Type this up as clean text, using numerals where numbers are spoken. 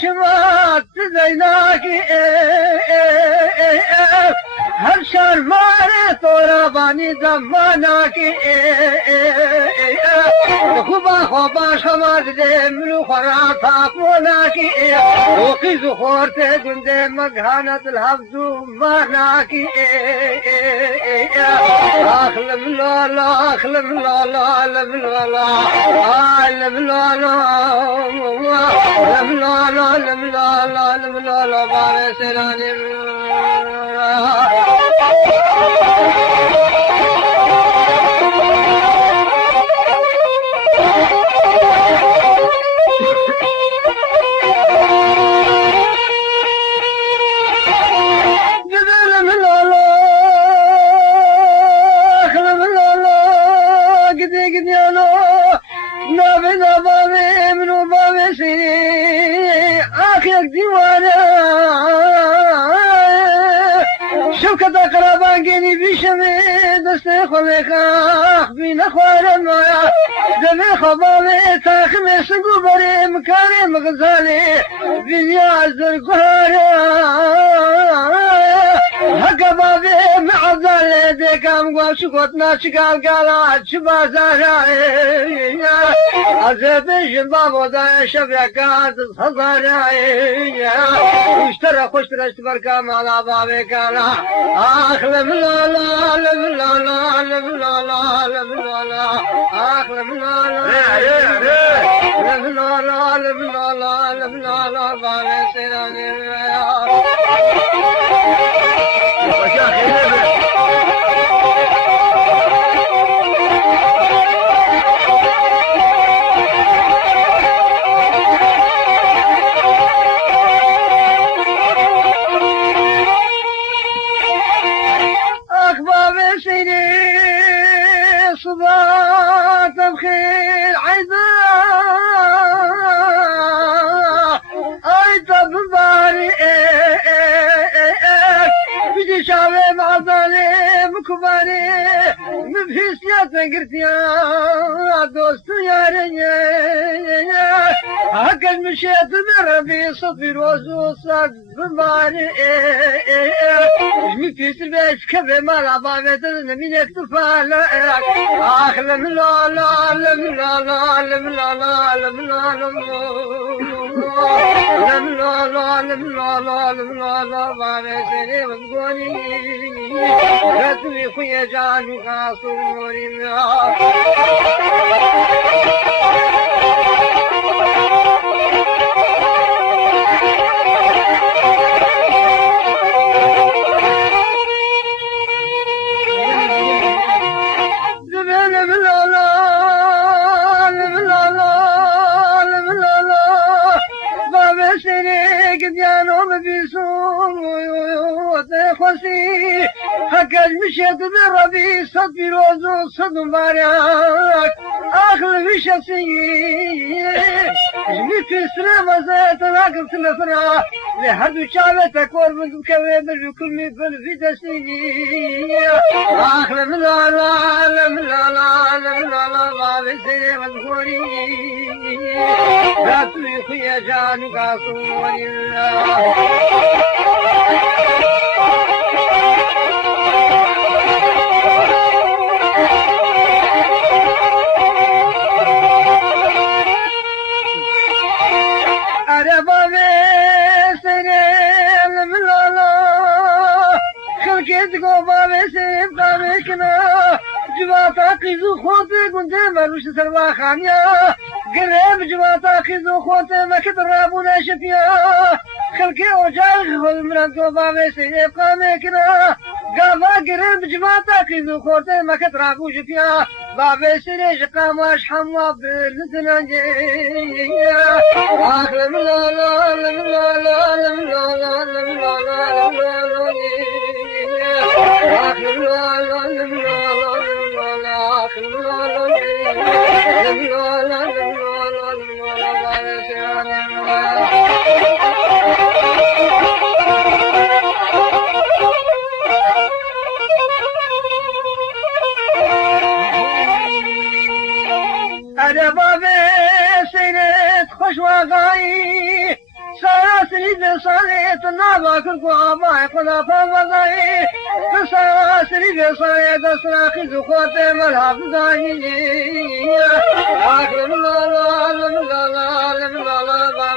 شمات زيناكي هر شهر ماري طوراباني زماناكي خوبا شمات دملو خرافاق مناكي وقي زخورت قند مقهانة الحفظو ماناكي أخلم لالا أخلم لالا أخلم لالا أخلم لالا لم لا لا لم لا لا لم لا لا بابا سراني شوكة قرابان جيني بشمي دستي خليخاخ بين اخوار المايا دمي خبالي تاخمي سنقو بري مكاني مغزالي بنيا الزرقاري هكا بابي معزالي ديكام قوشكوتنا شكال قالات شبازاري عزيبي جنبابو دا شبيكات هزاري اشترى خشترى اشتبركا مالا بابي كالا أخلم لا لا لم لا لا لم لا لا لم لا لا أخلم لا لا لم لا لا لم لا لا لم لا لا بابي سيراني صباح بخير عيدا ايضا بباري بدي شعبي مع ظالم كباري مبهيس يا تنقرت يا دوست يا رجال هكذا مشيت بربي صفي روزو صد بباري مفيس البيت كبه مالا بابت من اكتفال اخلم لا لا لم لا لا لم لا لا لم لا لم لا لا لم لا لا لم لا لا بابي سيني وقوني رتبي خويا جانو قاصوري هكذا مشيت بربي صد بروزو صد مبارك اخر مشيتي جميت في السلامة زيت راكب تلفرا لحد شعبتك ورمز بكوابر وكل ميبل في دسيني اخر من لا لا من لا لا من لا لا بابي سيني مذكوري لا تليخ يا جانو قاصوري جواتا قيزو خوتي كنت مروش سروا خانيا قريب جواتا قيزو خوتي ما كترابونا شفيا خلقي وجاي خل مرانتو بابي سيب قامكنا قابا قريب جواتا قيزو خوتي ما كترابو شفيا بابي سيريش قاماش حموا بلدنا جيا اخلم لا لا لم لا لا لم لا لا لم لا لا لم لا لا اخلم لا لا لم لا لا أنا بابي سينت خوش وغاي بصليت النابك القوابا خدا فمضي تسراسري بصليت أسراخي زخوتي ملحف ضايني أخلم لا لا لا لا لا لا لا لا